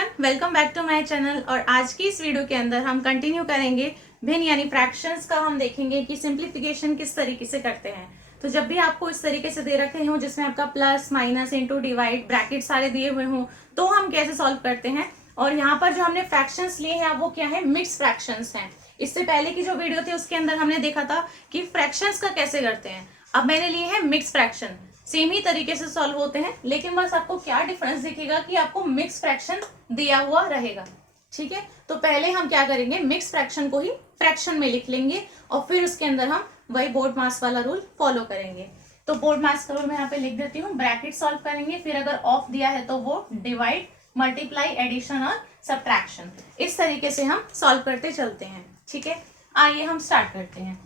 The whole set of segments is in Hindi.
Everyone, welcome back to my channel. और आज की इस वीडियो के अंदर हम कंटिन्यू करेंगे भिन्न यानी फ्रैक्शंस का। हम देखेंगे कि सिंप्लीफिकेशन किस तरीके से करते हैं। तो जब भी आपको इस तरीके से दे रखे हों जिसमें आपका plus minus into divide bracket सारे दिए हुए हों तो हम कैसे सॉल्व करते हैं। और यहाँ पर जो हमने फ्रैक्शंस लिए हैं वो क्या है, मिक्स फ्रैक्शंस हैं। इससे पहले की जो वीडियो थी उसके अंदर हमने देखा था कि फ्रैक्शंस का कैसे करते हैं। अब मैंने लिए हैं मिक्स फ्रैक्शन। सेम ही तरीके से सॉल्व होते हैं, लेकिन बस आपको क्या डिफरेंस दिखेगा कि आपको मिक्स फ्रैक्शन दिया हुआ रहेगा। ठीक है, तो पहले हम क्या करेंगे, मिक्स फ्रैक्शन को ही फ्रैक्शन में लिख लेंगे और फिर उसके अंदर हम वही बोर्ड मास वाला रूल फॉलो करेंगे। तो बोर्ड मास का रूल मैं यहाँ पे लिख देती हूँ। ब्रैकेट सॉल्व करेंगे, फिर अगर ऑफ दिया है तो वो डिवाइड, मल्टीप्लाई, एडिशन और सब्ट्रैक्शन, इस तरीके से हम सॉल्व करते चलते हैं। ठीक है, आइए हम स्टार्ट करते हैं।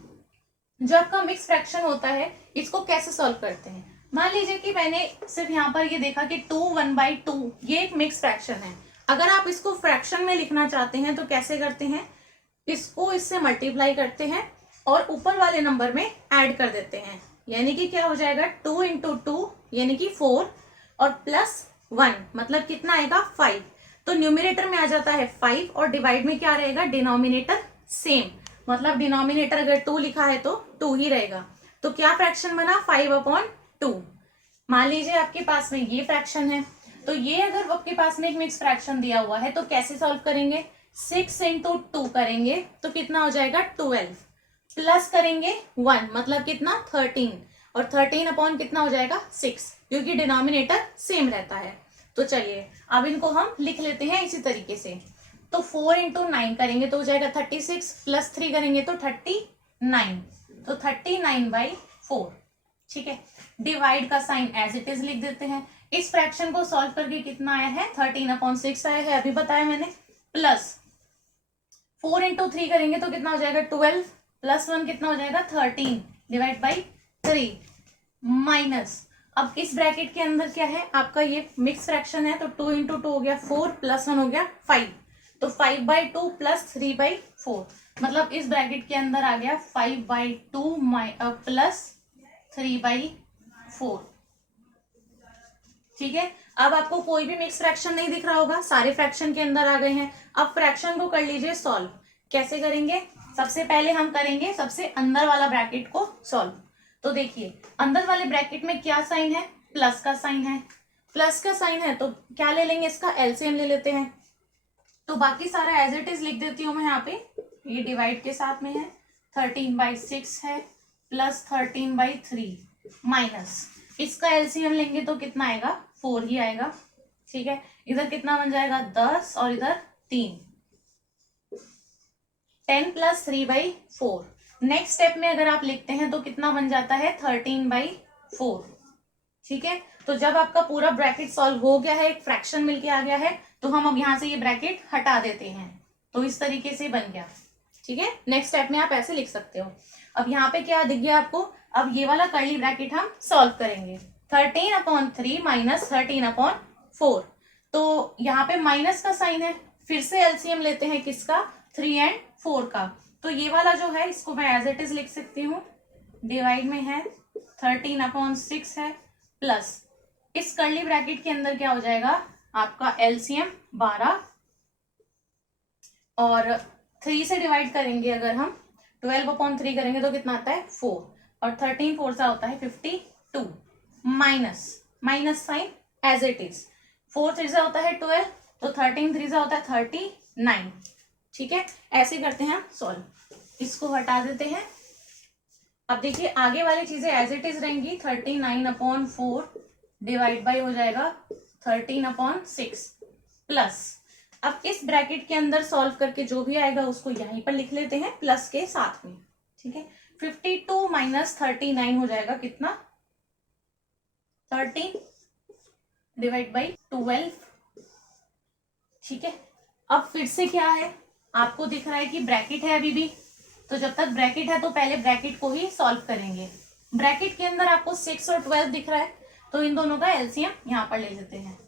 जो आपका मिक्स फ्रैक्शन होता है इसको कैसे सॉल्व करते हैं। मान लीजिए कि मैंने सिर्फ यहाँ पर ये देखा कि 2 1/2 ये एक मिक्स फ्रैक्शन है। अगर आप इसको फ्रैक्शन में लिखना चाहते हैं तो कैसे करते हैं, इसको इससे मल्टीप्लाई करते हैं और ऊपर वाले नंबर में ऐड कर देते हैं। यानी कि क्या हो जाएगा, 2 × 2 यानी कि 4 और प्लस 1 मतलब कितना आएगा, 5। तो न्यूमिनेटर में आ जाता है 5 और डिवाइड में क्या रहेगा, डिनोमिनेटर सेम। मतलब डिनोमिनेटर अगर 2 लिखा है तो 2 ही रहेगा। तो क्या फ्रैक्शन बना, 5/2। मान लीजिए आपके पास में ये फ्रैक्शन है, तो ये अगर आपके पास में एक मिक्स फ्रैक्शन दिया हुआ है तो कैसे सॉल्व करेंगे, 6 × 2 करेंगे तो कितना हो जाएगा, 12। प्लस करेंगे 1 मतलब कितना, 13। और 13 कितना हो जाएगा, 6, क्योंकि डिनोमिनेटर सेम रहता है। तो चलिए अब इनको हम लिख लेते हैं इसी तरीके से। तो 4 × 9 करेंगे तो हो जाएगा 36, प्लस 3 करेंगे तो 39। तो 39/4। ठीक है, डिवाइड का साइन एज इट इज लिख देते हैं। इस फ्रैक्शन को सॉल्व करके कितना आया है, 13/6 आया है, अभी बताया मैंने। प्लस 4 × 3 करेंगे तो कितना हो जाएगा, 12, प्लस 1 कितना हो जाएगा, 13 /3 माइनस। अब इस ब्रैकेट के अंदर क्या है, आपका ये मिक्स फ्रैक्शन है तो 2 × 2 हो गया 4, प्लस 1 हो गया 5। तो 5/2 प्लस 3/4 मतलब इस ब्रैकेट के अंदर आ गया 5/2 प्लस 3/4। ठीक है, अब आपको कोई भी मिक्स फ्रैक्शन नहीं दिख रहा होगा, सारे फ्रैक्शन के अंदर आ गए हैं। अब फ्रैक्शन को कर लीजिए सॉल्व। कैसे करेंगे, सबसे पहले हम करेंगे सबसे अंदर वाला ब्रैकेट को सॉल्व। तो देखिए अंदर वाले ब्रैकेट में क्या साइन है, प्लस का साइन है। प्लस का साइन है तो क्या ले लेंगे, इसका एलसीएम ले लेते हैं। तो बाकी सारा एज इट इज लिख देती हूँ मैं यहाँ पे। ये डिवाइड के साथ में है, 13/6 है, प्लस 13/3 माइनस, इसका एलसीएम लेंगे तो कितना आएगा, 4 ही आएगा। ठीक है, इधर कितना बन जाएगा, 10 और इधर 3, 10 + 3/4। नेक्स्ट स्टेप में अगर आप लिखते हैं तो कितना बन जाता है, 13/4। ठीक है, तो जब आपका पूरा ब्रैकेट सॉल्व हो गया है, एक फ्रैक्शन मिलके आ गया है, तो हम अब यहाँ से ये ब्रैकेट हटा देते हैं। तो इस तरीके से बन गया। ठीक है, नेक्स्ट स्टेप में आप ऐसे लिख सकते हो। अब यहाँ पे क्या दिख गया आपको, अब ये वाला कर्ली ब्रैकेट हम सॉल्व करेंगे। 13/3 माइनस 13/4। तो यहाँ पे माइनस का साइन है, फिर से एलसीएम लेते हैं किसका, 3 और 4 का। तो ये वाला जो है इसको मैं एज इट इज लिख सकती हूँ। डिवाइड में है 13/6 है, प्लस इस कर्ली ब्रैकेट के अंदर क्या हो जाएगा, आपका एलसीएम 12 और 3 से डिवाइड करेंगे अगर हम, 12/3 करेंगे तो कितना आता है, 4। और 13 4 सा होता है 52 minus, minus sign as it is. 4 3 सा होता है 12, तो 13 3 सा होता है 39। ठीक है, ऐसे करते हैं सॉल्व। इसको हटा देते हैं। अब देखिए आगे वाली चीजें एज इट इज रहेंगी। 39/4 डिवाइड बाई हो जाएगा 13/6 प्लस, अब इस ब्रैकेट के अंदर सॉल्व करके जो भी आएगा उसको यहीं पर लिख लेते हैं प्लस के साथ में। ठीक है, 52 - 39 हो जाएगा कितना, 13 डिवाइड बाई 12। ठीक है, अब फिर से क्या है, आपको दिख रहा है कि ब्रैकेट है अभी भी, तो जब तक ब्रैकेट है तो पहले ब्रैकेट को ही सॉल्व करेंगे। ब्रैकेट के अंदर आपको 6 और 12 दिख रहा है, तो इन दोनों का एलसीएम यहाँ पर ले लेते हैं।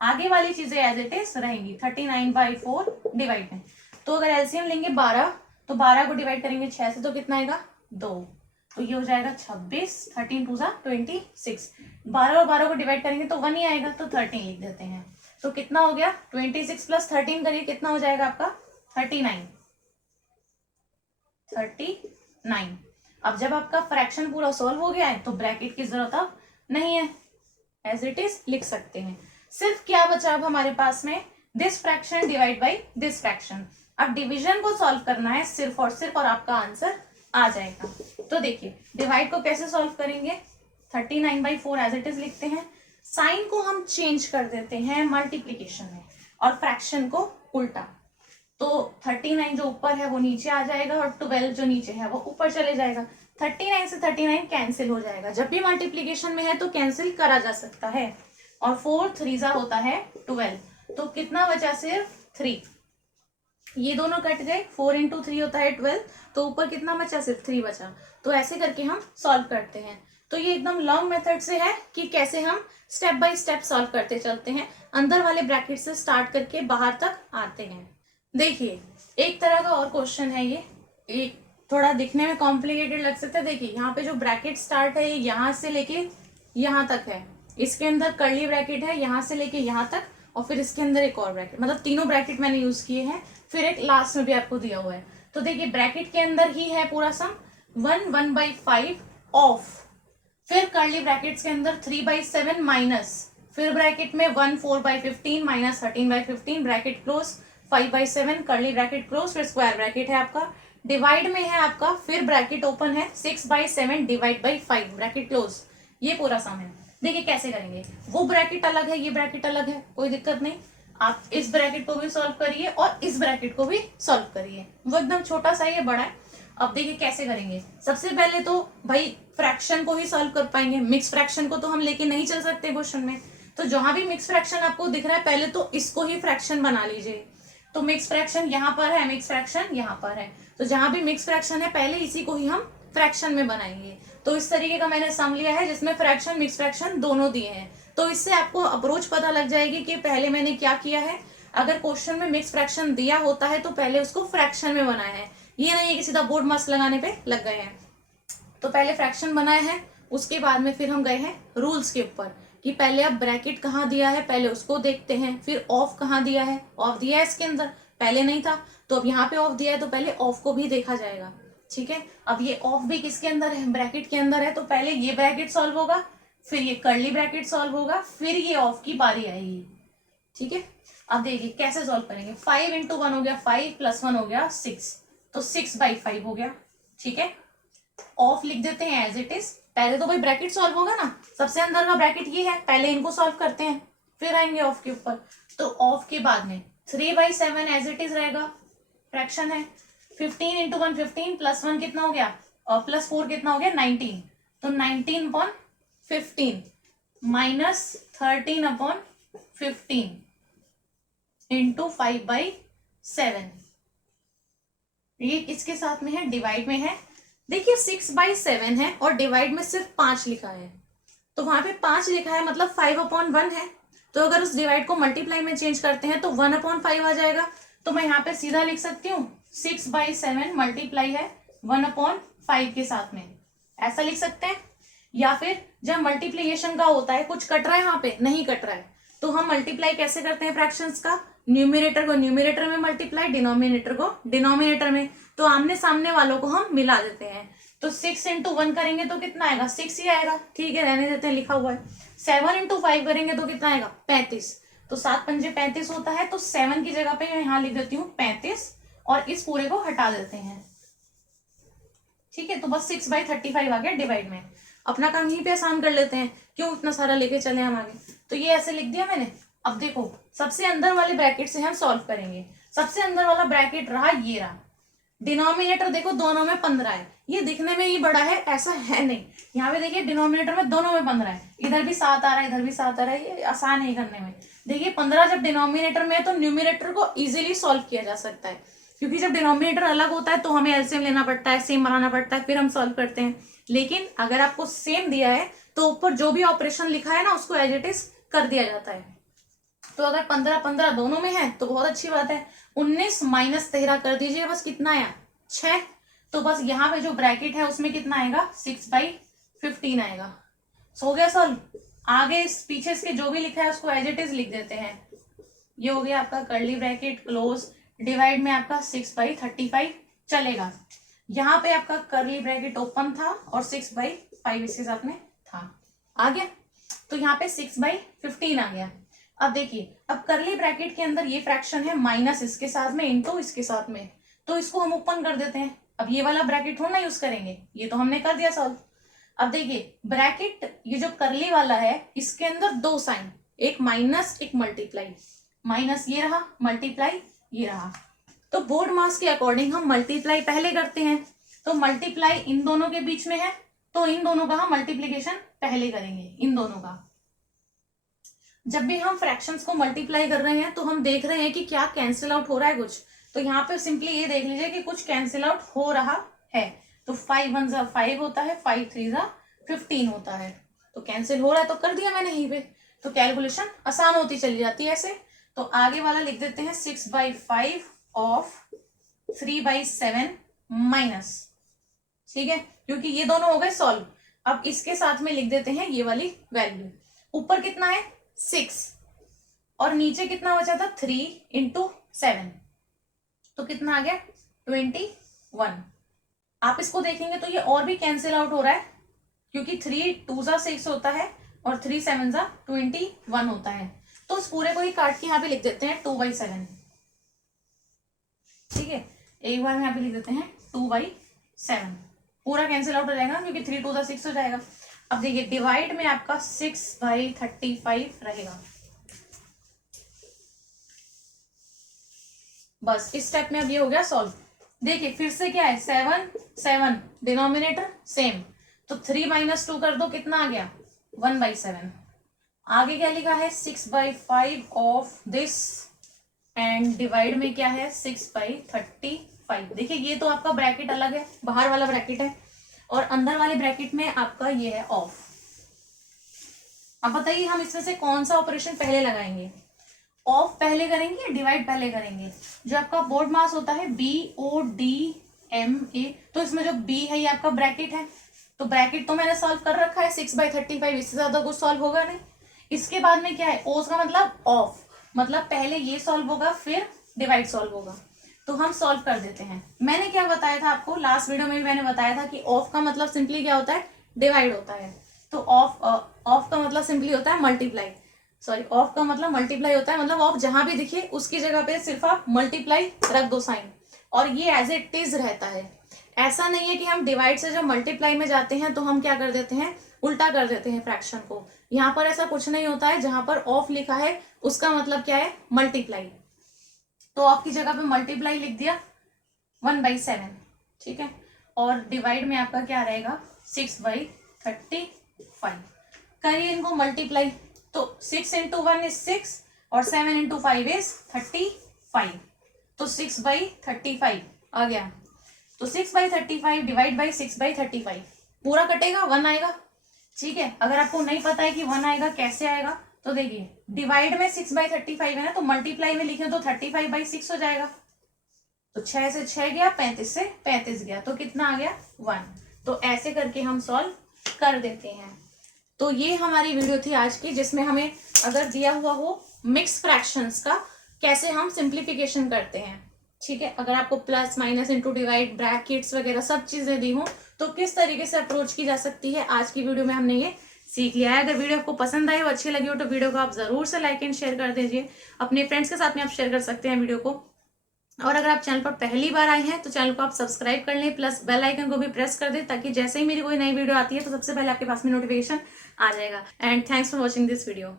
आगे वाली चीजें एज इट इज रहेंगी। 39/4 डिवाइड में, तो अगर एलसीएम लेंगे 12, तो 12 को डिवाइड करेंगे 6 से तो कितना आएगा, 2। तो ये हो जाएगा 26, 13 2 = 26। 12 और 12 को डिवाइड करेंगे तो 1 ही आएगा, तो 13 लिख देते हैं। तो कितना हो गया 26 प्लस 13 करिए, कितना हो जाएगा आपका 39। अब जब आपका फ्रैक्शन पूरा सॉल्व हो गया है तो ब्रैकेट की जरूरत अब नहीं है, एज इट इज लिख सकते हैं। सिर्फ क्या बचा अब हमारे पास में, this fraction divide by this fraction. अब डिवीजन को सॉल्व करना है सिर्फ और सिर्फ, और आपका आंसर आ जाएगा। तो देखिए डिवाइड को कैसे सॉल्व करेंगे, 39/4 एज इट इज लिखते हैं। साइन को हम चेंज कर देते हैं मल्टीप्लीकेशन में, और फ्रैक्शन को उल्टा। तो 39 जो ऊपर है वो नीचे आ जाएगा, और 12 जो नीचे है वो ऊपर चले जाएगा। 39 से 39 कैंसिल हो जाएगा, जब भी मल्टीप्लीकेशन में है तो कैंसिल करा जा सकता है। और 4 3 होता है 12, तो कितना बचा सिर्फ 3। ये दोनों कट गए, 4 × 3 होता है 12, तो ऊपर कितना बचा सिर्फ 3 बचा। तो ऐसे करके हम सॉल्व करते हैं। तो ये एकदम लॉन्ग मेथड से है कि कैसे हम स्टेप बाय स्टेप सॉल्व करते चलते हैं, अंदर वाले ब्रैकेट से स्टार्ट करके बाहर तक आते हैं। देखिए एक तरह का और क्वेश्चन है ये, एक थोड़ा दिखने में कॉम्प्लिकेटेड लग सकता है। देखिए यहाँ पे जो ब्रैकेट स्टार्ट है यहाँ से लेके यहाँ तक है, इसके अंदर कर्ली ब्रैकेट है यहाँ से लेके यहाँ तक, और फिर इसके अंदर एक और ब्रैकेट, मतलब तीनों ब्रैकेट मैंने यूज किए हैं, फिर एक लास्ट में भी आपको दिया हुआ है। तो देखिए ब्रैकेट के अंदर ही है पूरा सम 1/5 ऑफ, फिर कर्ली ब्रैकेट्स के अंदर 3/7 माइनस, फिर ब्रैकेट में 1 4/15 minus 13/15 bracket close, 5/7 curly bracket close, फिर स्क्वायर ब्रैकेट है आपका। डिवाइड में है आपका, फिर ब्रैकेट ओपन है 6/7 डिवाइड बाई 5 ब्रैकेट क्लोज। ये पूरा सम है। देखिए कैसे करेंगे, वो ब्रैकेट अलग है, ये ब्रैकेट अलग है, कोई दिक्कत नहीं। आप इस ब्रैकेट को भी सॉल्व करिए और इस ब्रैकेट को भी सॉल्व करिए, वो एकदम छोटा सा है, बड़ा है। अब देखिए कैसे करेंगे। सबसे पहले तो भाई फ्रैक्शन को ही सॉल्व कर पाएंगे, मिक्स फ्रैक्शन को तो हम लेके नहीं चल सकते क्वेश्चन में। तो जहां भी मिक्स फ्रैक्शन आपको दिख रहा है पहले तो इसको ही फ्रैक्शन बना लीजिए। तो मिक्स फ्रैक्शन यहाँ पर है, मिक्स फ्रैक्शन यहाँ पर है, तो जहां भी मिक्स फ्रैक्शन है पहले इसी को ही हम फ्रैक्शन में बनाएंगे। तो इस तरीके का मैंने सम लिया है जिसमें फ्रैक्शन मिक्स फ्रैक्शन दोनों दिए हैं। तो इससे आपको अप्रोच पता लग जाएगी कि पहले मैंने क्या किया है। अगर क्वेश्चन में मिक्स फ्रैक्शन दिया होता है तो पहले उसको फ्रैक्शन में बनाया है, ये नहीं है कि सीधा बोर्ड मस्त लगाने पे लग गए हैं। तो पहले फ्रैक्शन बनाए हैं, उसके बाद में फिर हम गए हैं रूल्स के ऊपर कि पहले अब ब्रैकेट कहाँ दिया है पहले उसको देखते हैं, फिर ऑफ कहाँ दिया है, ऑफ दिया है इसके अंदर, पहले नहीं था, तो अब यहाँ पे ऑफ दिया है तो पहले ऑफ को भी देखा जाएगा। ठीक है, अब ये ऑफ भी किसके अंदर है, ब्रैकेट के अंदर है, तो पहले ये ब्रैकेट सॉल्व होगा, फिर ये कर्ली ब्रैकेट सॉल्व होगा, फिर ये ऑफ की बारी आएगी। ठीक है, अब देखिए कैसे सॉल्व करेंगे। 5 × 1 हो गया 5 + 1 हो गया 6, तो 6/5 हो गया। ठीक है, ऑफ लिख देते हैं एज इट इज। पहले तो भाई ब्रैकेट सॉल्व होगा ना, सबसे अंदर का ब्रैकेट ये है, पहले इनको सॉल्व करते हैं फिर आएंगे ऑफ के ऊपर। तो ऑफ के बाद में 3/7 एज इट इज रहेगा, फ्रैक्शन है। 15 × 1 15 + 1 कितना हो गया, और +4 कितना हो गया 19, तो 19/15 माइनस 13/15 इंटू 5/7। ये इसके साथ में है, डिवाइड में है। देखिए 6/7 है और डिवाइड में सिर्फ 5 लिखा है, तो वहां पे 5 लिखा है मतलब 5/1 है। तो अगर उस डिवाइड को मल्टीप्लाई में चेंज करते हैं तो 1/5 आ जाएगा। तो मैं यहाँ पे सीधा लिख सकती हूँ 6/7 मल्टीप्लाई है 1/5 के साथ में, ऐसा लिख सकते हैं। या फिर जब मल्टीप्लीकेशन का होता है, कुछ कट रहा है यहाँ पे, नहीं कट रहा है, तो हम मल्टीप्लाई कैसे करते हैं फ्रैक्शंस का, न्यूमिनेटर को न्यूमिनेटर में मल्टीप्लाई, डिनोमिनेटर को डिनोमिनेटर में, तो आमने सामने वालों को हम मिला देते हैं। तो 6 × 1 करेंगे तो कितना आएगा, 6 ही आएगा। ठीक है, रहने देते हैं, लिखा हुआ है। 7 × 5 करेंगे तो कितना आएगा, 35। तो 7 × 5 35 होता है, तो 7 की जगह पे मैं यहाँ लिख देती हूँ 35 और इस पूरे को हटा देते हैं। ठीक है, तो बस 6/35 आ गया डिवाइड में। अपना काम यहीं पे आसान कर लेते हैं, क्यों इतना सारा लेके चले हम आगे। तो ये ऐसे लिख दिया मैंने। अब देखो सबसे अंदर वाले ब्रैकेट से हम सॉल्व करेंगे। सबसे अंदर वाला ब्रैकेट रहा, ये रहा। डिनोमिनेटर देखो दोनों में 15 है, ये दिखने में ही बड़ा है ऐसा है नहीं। यहाँ पे देखिए डिनोमिनेटर में दोनों में 15 है, इधर भी 7 आ रहा है, इधर भी 7 आ रहा है, ये आसान है करने में। देखिए 15 जब डिनोमिनेटर में है तो न्यूमिनेटर को इजिली सॉल्व किया जा सकता है, क्योंकि जब डिनोमिनेटर अलग होता है तो हमें एलसीएम लेना पड़ता है, सेम बनाना पड़ता है, फिर हम सॉल्व करते हैं। लेकिन अगर आपको सेम दिया है तो ऊपर जो भी ऑपरेशन लिखा है ना उसको एज इट इज कर दिया जाता है। तो अगर 15 दोनों में है तो बहुत अच्छी बात है। 19 - 13 कर दीजिए, बस कितना आया 6। तो बस यहाँ पे जो ब्रैकेट है उसमें कितना आएगा 6/15 आएगा। सो गया सॉल्व। आगे इस पीछे इसके जो भी लिखा है उसको एज इट इज लिख देते हैं। ये हो गया आपका कर्ली ब्रैकेट क्लोज, डिवाइड में आपका 6/35 चलेगा। यहाँ पे आपका कर्ली ब्रैकेट ओपन था और 6/5 इसके साथ में था, आ गया। तो यहाँ पे 6/15 आ गया। अब देखिए, अब कर्ली ब्रैकेट के अंदर ये फ्रैक्शन है माइनस इसके साथ में इंटू इसके साथ में, तो इसको हम ओपन कर देते हैं। अब ये वाला ब्रैकेट थोड़ा ना यूज करेंगे, ये तो हमने कर दिया सॉल्व। अब देखिए ब्रैकेट, ये जो कर्ली वाला है इसके अंदर दो साइन, एक माइनस एक मल्टीप्लाई, माइनस ये रहा, मल्टीप्लाई ये रहा। तो बोर्ड मास के अकॉर्डिंग हम मल्टीप्लाई पहले करते हैं, तो मल्टीप्लाई इन दोनों के बीच में है, तो इन दोनों का हम मल्टीप्लीकेशन पहले करेंगे, इन दोनों का। जब भी हम फ्रैक्शंस को मल्टीप्लाई कर रहे हैं तो हम देख रहे हैं कि क्या कैंसिल आउट हो रहा है कुछ, तो यहाँ पे सिंपली ये देख लीजिए कि कुछ कैंसिल आउट हो रहा है। तो 5 1 जा 5 होता है, 5 3 जा 15 होता है, तो कैंसिल हो रहा है तो कर दिया मैंने यहीं पे, तो कैलकुलेशन आसान होती चली जाती है ऐसे। तो आगे वाला लिख देते हैं 6/5 ऑफ 3/7 माइनस, ठीक है, क्योंकि ये दोनों हो गए सॉल्व। अब इसके साथ में लिख देते हैं ये वाली वैल्यू। ऊपर कितना है 6 और नीचे कितना बचा था 3 × 7, तो कितना आ गया 21। आप इसको देखेंगे तो ये और भी कैंसिल आउट हो रहा है, क्योंकि 3 2 जा 6 होता है और 3 7 जा 21 होता है। तो उस पूरे को ही काट के यहाँ पे लिख देते हैं 2/7, ठीक है। एक बार यहाँ पे लिख देते हैं 2/7, पूरा कैंसिल आउट हो जाएगा क्योंकि 3 2 जा 6 हो जाएगा। अब देखिए डिवाइड में आपका 6/35 रहेगा। बस इस स्टेप में अब ये हो गया सॉल्व। देखिए फिर से क्या है 7 7 डिनोमिनेटर सेम, तो 3 - 2 कर दो, कितना आ गया 1/7। आगे क्या लिखा है 6/5 ऑफ दिस, एंड डिवाइड में क्या है 6/35। देखिए ये तो आपका ब्रैकेट अलग है, बाहर वाला ब्रैकेट है, और अंदर वाले ब्रैकेट में आपका ये है ऑफ। अब बताइए हम इसमें से कौन सा ऑपरेशन पहले लगाएंगे, ऑफ पहले करेंगे या डिवाइड पहले करेंगे। जो आपका बोर्ड मास होता है BODMA, तो इसमें जो B है ये आपका ब्रैकेट है, तो ब्रैकेट तो मैंने सॉल्व कर रखा है 6/35, इससे ज्यादा कुछ सॉल्व होगा नहीं। इसके बाद में क्या है O का मतलब ऑफ, मतलब पहले ये सॉल्व होगा फिर डिवाइड सॉल्व होगा, तो हम सॉल्व कर देते हैं। मैंने क्या बताया था आपको लास्ट वीडियो में भी मैंने बताया था कि ऑफ का मतलब सिंपली क्या होता है डिवाइड होता है, तो ऑफ का मतलब सिंपली होता है मल्टीप्लाई, सॉरी ऑफ का मतलब मल्टीप्लाई होता है, मतलब ऑफ जहां भी दिखे उसकी जगह पे सिर्फ आप मल्टीप्लाई रख दो साइन, और ये एज इट इज रहता है। ऐसा नहीं है कि हम डिवाइड से जब मल्टीप्लाई में जाते हैं तो हम क्या कर देते हैं उल्टा कर देते हैं फ्रैक्शन को, यहाँ पर ऐसा कुछ नहीं होता है। जहां पर ऑफ लिखा है उसका मतलब क्या है मल्टीप्लाई, तो ऑफ की जगह पे मल्टीप्लाई लिख दिया 1/7, ठीक है, और डिवाइड में आपका क्या रहेगा 6/35। करिए इनको मल्टीप्लाई, तो 6 × 1 is 6 और 7 × 5 is 35, तो 6/35 आ गया। तो 6/35 डिवाइड बाई 6/35, पूरा कटेगा 1 आएगा, ठीक है। अगर आपको नहीं पता है कि 1 आएगा कैसे आएगा, तो देखिए डिवाइड में 6/35 है ना, तो मल्टीप्लाई में लिखे तो 35/6 हो जाएगा, तो 6 से 6 गया, 35 से 35 गया, तो कितना आ गया 1। तो ऐसे करके हम सॉल्व कर देते हैं। तो ये हमारी वीडियो थी आज की, जिसमें हमें अगर दिया हुआ हो मिक्स फ्रैक्शंस का कैसे हम सिंप्लीफिकेशन करते हैं, ठीक है। अगर आपको plus minus into divide brackets वगैरह सब चीजें दी हो तो किस तरीके से अप्रोच की जा सकती है, आज की वीडियो में हमने ये सीख लिया है। अगर वीडियो आपको पसंद आई हो, अच्छी लगी हो, तो वीडियो को आप जरूर से लाइक एंड शेयर कर दीजिए। अपने फ्रेंड्स के साथ में आप शेयर कर सकते हैं वीडियो को, और अगर आप चैनल पर पहली बार आए हैं तो चैनल को आप सब्सक्राइब कर लें, प्लस बेल आइकन को भी प्रेस कर दें, ताकि जैसे ही मेरी कोई नई वीडियो आती है तो सबसे पहले आपके पास में नोटिफिकेशन आ जाएगा। And thanks for watching this video.